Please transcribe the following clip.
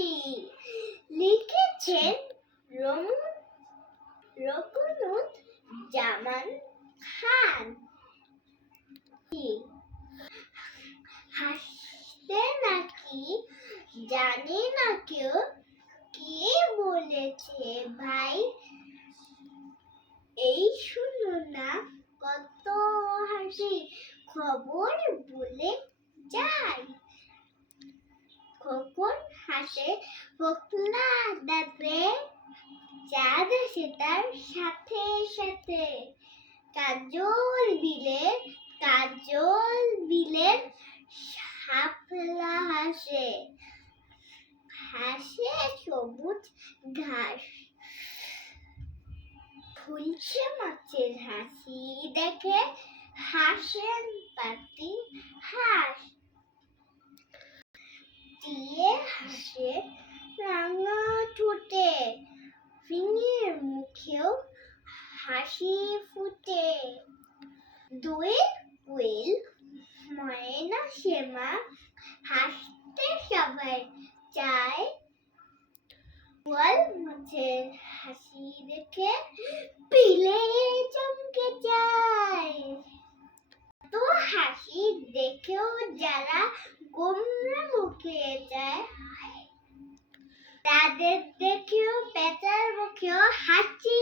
হাসি। লিখেছেন রুকনুজ্জামান খান। হাসতে নাকি জানি না কেউ, কে বলেছে ভাই, এই শুনো না কত হাসি, খবর বলে যাই। খোকন হাসে ফোকলা দাঁতে, চাঁদ হাসে তার সাথে সাথে, কাজল বিলের শাপলা হাসে, হাসে সবুজ ঘাস। ফুলছে মাছের হাসি দেখে, হাসেন পাতি হাঁস। টিয়ে হাসে রাঙা ঠোঁটে, ফিঙের মুখেও হাসি ফুটে। দোয়েল কোয়েল ময়না শ্যামা হাসতে সবাই চায়, বোয়াল মাছের হাসি দেখে পিলে চমকে যায়। তো হাসি দেখেও যারা গোমরা মুখে যায়, তাদের দেখেও পেঁচার মুখেও হাসি